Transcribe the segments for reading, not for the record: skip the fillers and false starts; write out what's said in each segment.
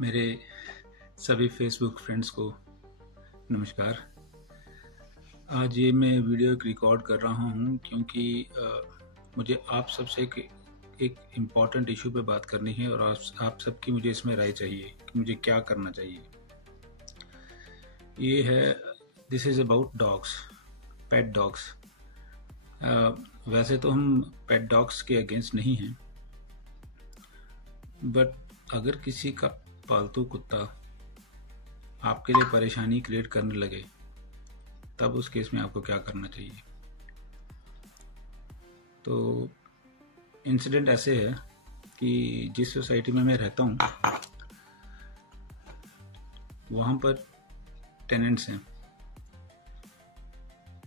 मेरे सभी Facebook friends को नमस्कार। आज ये मैं वीडियो एक रिकॉर्ड कर रहा हूँ क्योंकि मुझे आप सबसे एक इम्पॉर्टेंट इशू पे बात करनी है और आप सबकी मुझे इसमें राय चाहिए कि मुझे क्या करना चाहिए। ये है, this is about dogs, pet dogs. वैसे तो हम पेट डॉग्स के अगेंस्ट नहीं हैं, बट अगर किसी का पालतू कुत्ता आपके लिए परेशानी क्रिएट करने लगे तब उस केस में आपको क्या करना चाहिए। तो इंसिडेंट ऐसे है कि जिस सोसाइटी में मैं रहता हूँ वहाँ पर टेनेंट्स हैं,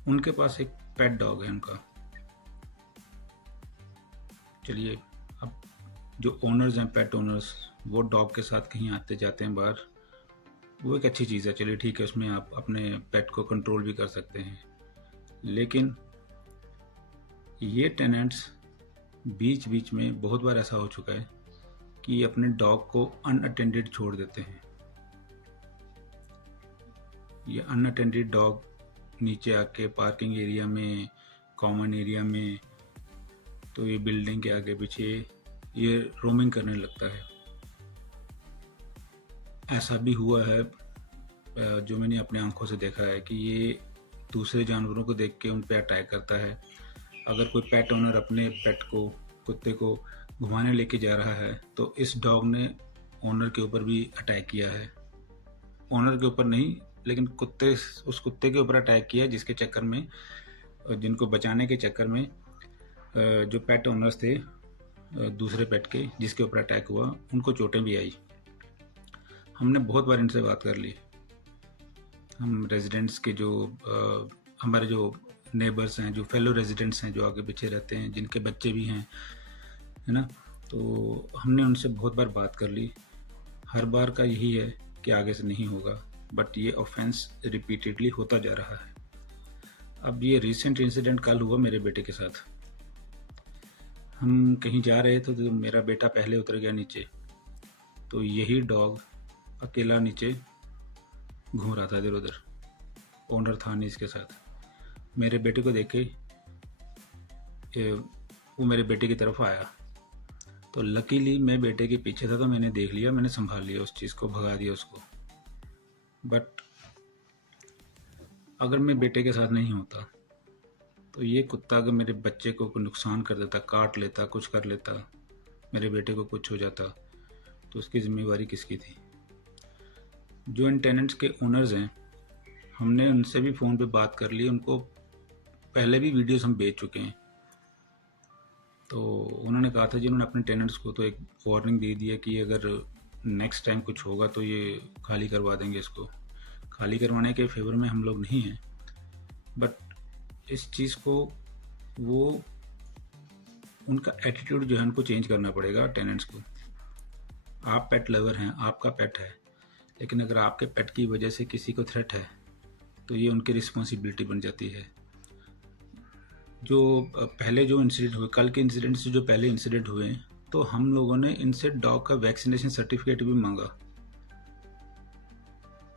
उनके पास एक पेट डॉग है उनका। चलिए, अब जो ओनर्स हैं, पेट ओनर्स, वो डॉग के साथ कहीं आते जाते हैं बाहर, वो एक अच्छी चीज़ है। चलिए ठीक है, उसमें आप अपने पेट को कंट्रोल भी कर सकते हैं। लेकिन ये टेनेंट्स बीच बीच में बहुत बार ऐसा हो चुका है कि अपने डॉग को अनअटेंडेड छोड़ देते हैं। ये अनअटेंडेड डॉग नीचे आके पार्किंग एरिया में, कॉमन एरिया में, तो ये बिल्डिंग के आगे पीछे ये रोमिंग करने लगता है। ऐसा भी हुआ है जो मैंने अपनी आंखों से देखा है कि ये दूसरे जानवरों को देख के उन पे अटैक करता है। अगर कोई पेट ओनर अपने पेट को, कुत्ते को घुमाने लेके जा रहा है तो इस डॉग ने ओनर के ऊपर भी अटैक किया है। ओनर के ऊपर नहीं, लेकिन उस कुत्ते के ऊपर अटैक किया, जिसके चक्कर में, जिनको बचाने के चक्कर में जो पेट ओनर्स थे दूसरे पेट के जिसके ऊपर अटैक हुआ, उनको चोटें भी आई। हमने बहुत बार इनसे बात कर ली। हम रेजिडेंट्स के जो हमारे जो नेबर्स हैं, जो फेलो रेजिडेंट्स हैं, जो आगे पीछे रहते हैं, जिनके बच्चे भी हैं, है ना, तो हमने उनसे बहुत बार बात कर ली। हर बार का यही है कि आगे से नहीं होगा, बट ये ऑफेंस रिपीटेडली होता जा रहा है। अब ये रिसेंट इंसिडेंट कल हुआ मेरे बेटे के साथ। हम कहीं जा रहे थे तो मेरा बेटा पहले उतर गया नीचे, तो यही डॉग अकेला नीचे घूम रहा था इधर उधर। ओनर था नहीं इसके साथ। मेरे बेटे को देख के वो मेरे बेटे की तरफ आया, तो लकीली मैं बेटे के पीछे था तो मैंने देख लिया, मैंने संभाल लिया उस चीज़ को, भगा दिया उसको। बट अगर मैं बेटे के साथ नहीं होता तो ये कुत्ता अगर मेरे बच्चे को कोई नुकसान कर देता, काट लेता, कुछ कर लेता, मेरे बेटे को कुछ हो जाता, तो उसकी जिम्मेवारी किसकी थी। जो इन टेनेंट्स के ओनर्स हैं, हमने उनसे भी फ़ोन पे बात कर ली। उनको पहले भी वीडियोस हम भेज चुके हैं। तो उन्होंने कहा था जी, उन्होंने अपने टेनेंट्स को तो एक वार्निंग दे दिया कि अगर नेक्स्ट टाइम कुछ होगा तो ये खाली करवा देंगे। इसको खाली करवाने के फेवर में हम लोग नहीं हैं, बट इस चीज़ को, वो उनका एटीट्यूड जो है उनको चेंज करना पड़ेगा टेनेंट्स को। आप पेट लवर हैं, आपका पेट है, लेकिन अगर आपके पेट की वजह से किसी को थ्रेट है तो ये उनकी रिस्पॉन्सिबिलिटी बन जाती है। जो पहले जो इंसिडेंट हुए, कल के इंसिडेंट से जो पहले इंसिडेंट हुए, तो हम लोगों ने इनसे डॉग का वैक्सीनेशन सर्टिफिकेट भी मांगा,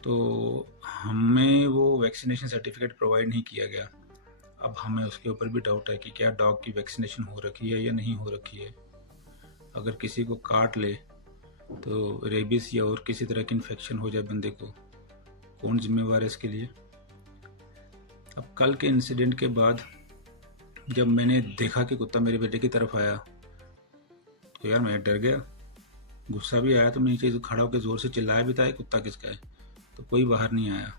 तो हमें वो वैक्सीनेशन सर्टिफिकेट प्रोवाइड नहीं किया गया। अब हमें उसके ऊपर भी डाउट है कि क्या डॉग की वैक्सीनेशन हो रखी है या नहीं हो रखी है। अगर किसी को काट ले तो रेबीज या और किसी तरह की इन्फेक्शन हो जाए बंदे को, कौन जिम्मेवार है इसके लिए। अब कल के इंसिडेंट के बाद जब मैंने देखा कि कुत्ता मेरे बेटे की तरफ आया तो यार मैं डर गया, गुस्सा भी आया। तो मैं नीचे खड़ा होकर ज़ोर से चिल्लाया भी था, ये कुत्ता किसका है, तो कोई बाहर नहीं आया।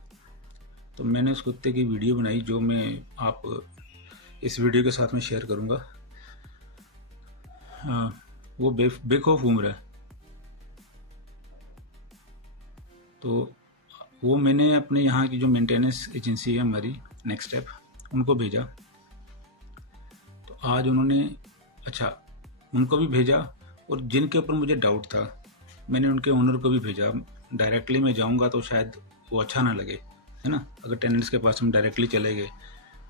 तो मैंने उस कुत्ते की वीडियो बनाई, जो मैं आप इस वीडियो के साथ में शेयर करूँगा। वो बेखौफ घूम रहा है। तो वो मैंने अपने यहाँ की जो मेंटेनेंस एजेंसी है हमारी, नेक्स्ट स्टेप, उनको भेजा। तो आज उन्होंने, अच्छा, उनको भी भेजा, और जिनके ऊपर मुझे डाउट था मैंने उनके ओनर को भी भेजा। डायरेक्टली मैं जाऊंगा तो शायद वो अच्छा ना लगे, है ना। अगर टेनेंट्स के पास हम डायरेक्टली चले गए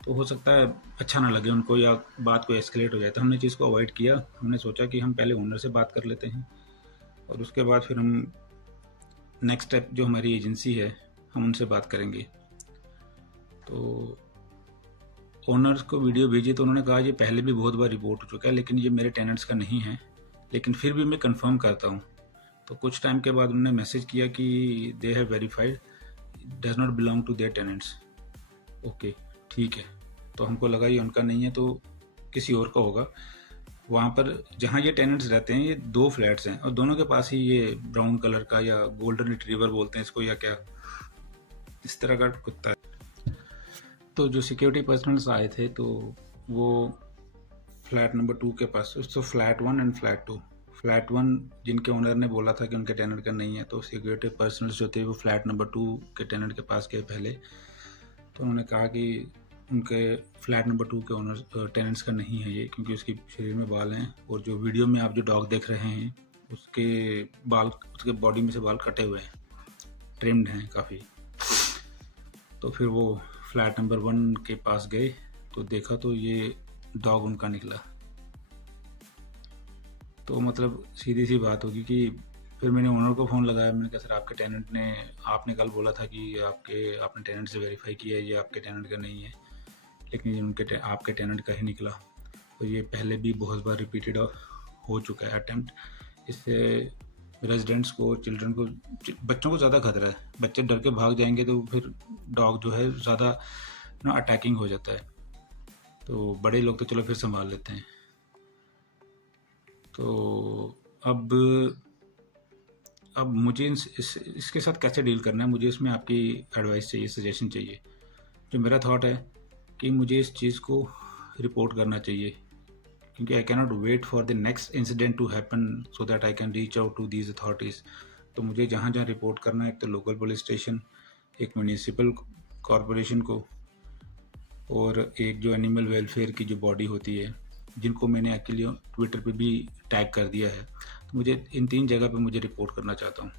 तो हो सकता है अच्छा ना लगे उनको, या बात को एस्केलेट हो जाए। तो हमने चीज़ को अवॉइड किया। हमने सोचा कि हम पहले ओनर से बात कर लेते हैं और उसके बाद फिर हम नेक्स्ट स्टेप जो हमारी एजेंसी है, हम उनसे बात करेंगे। तो ओनर्स को वीडियो भेजी तो उन्होंने कहा ये पहले भी बहुत बार रिपोर्ट हो चुका है, लेकिन ये मेरे टेनेंट्स का नहीं है, लेकिन फिर भी मैं कंफर्म करता हूँ। तो कुछ टाइम के बाद उन्होंने मैसेज किया कि they have verified, does not belong to their tenants. Okay, ठीक है। तो हमको लगा ये उनका नहीं है तो किसी और का होगा। वहाँ पर जहाँ ये टेनेंट्स रहते हैं, ये 2 फ्लैट्स हैं और दोनों के पास ही ये ब्राउन कलर का या गोल्डन रिट्रीवर बोलते हैं इसको या क्या, इस तरह का कुत्ता है। तो जो सिक्योरिटी पर्सनल्स आए थे तो वो फ्लैट नंबर 2 के पास, तो फ्लैट 1 एंड फ्लैट 2, फ्लैट 1 जिनके ओनर ने बोला था कि उनके टेनेंट का नहीं है, तो सिक्योरिटी पर्सनल्स जो थे वो फ्लैट नंबर 2 के टेनेंट के पास गए पहले। तो उन्होंने कहा कि उनके फ्लैट नंबर 2 के ओनर टेनेंट्स का नहीं है ये, क्योंकि उसके शरीर में बाल हैं और जो वीडियो में आप जो डॉग देख रहे हैं उसके बाल, उसके बॉडी में से बाल कटे हुए हैं, ट्रिम्ड हैं काफ़ी। तो फिर वो फ्लैट नंबर 1 के पास गए तो देखा तो ये डॉग उनका निकला। तो मतलब सीधी सी बात होगी कि फिर मैंने ओनर को फ़ोन लगाया, मैंने कहा सर आपके टेनेंट ने, आपने कल बोला था कि आपने टेनेंट से वेरीफाई किया है, ये आपके टेनेंट का नहीं है, लेकिन ये आपके टेनेंट का ही निकला। और ये पहले भी बहुत बार रिपीटेड हो चुका है अटैम्प्ट। इससे रेजिडेंट्स को, चिल्ड्रन को, बच्चों को ज़्यादा खतरा है। बच्चे डर के भाग जाएंगे तो फिर डॉग जो है ज़्यादा अटैकिंग हो जाता है। तो बड़े लोग तो चलो फिर संभाल लेते हैं। तो अब मुझे इसके साथ कैसे डील करना है, मुझे इसमें आपकी एडवाइस चाहिए, सजेशन चाहिए। जो मेरा थॉट है कि मुझे इस चीज़ को रिपोर्ट करना चाहिए, क्योंकि I cannot wait for the next incident to happen so that I can reach out to these authorities. तो मुझे जहाँ जहाँ रिपोर्ट करना है, एक तो लोकल पुलिस स्टेशन, एक म्यूनिसिपल कॉरपोरेशन को, और एक जो एनिमल वेलफेयर की जो बॉडी होती है, जिनको मैंने एक्चुअली ट्विटर पे भी टैग कर दिया है। तो मुझे इन 3 जगह पे मुझे रिपोर्ट करना चाहता हूँ।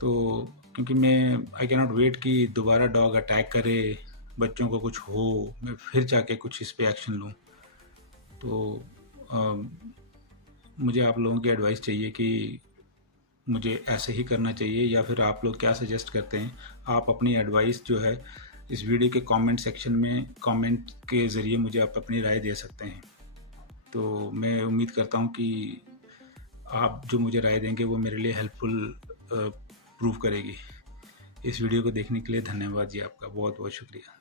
तो क्योंकि मैं आई कैन नॉट वेट कि दोबारा डॉग अटैक करे, बच्चों को कुछ हो, मैं फिर जाके कुछ इस पे एक्शन लूँ। तो मुझे आप लोगों की एडवाइस चाहिए कि मुझे ऐसे ही करना चाहिए या फिर आप लोग क्या सजेस्ट करते हैं। आप अपनी एडवाइस जो है इस वीडियो के कमेंट सेक्शन में कमेंट के ज़रिए मुझे आप अपनी राय दे सकते हैं। तो मैं उम्मीद करता हूँ कि आप जो मुझे राय देंगे वो मेरे लिए हेल्पफुल प्रूव करेगी। इस वीडियो को देखने के लिए धन्यवाद जी, आपका बहुत बहुत शुक्रिया।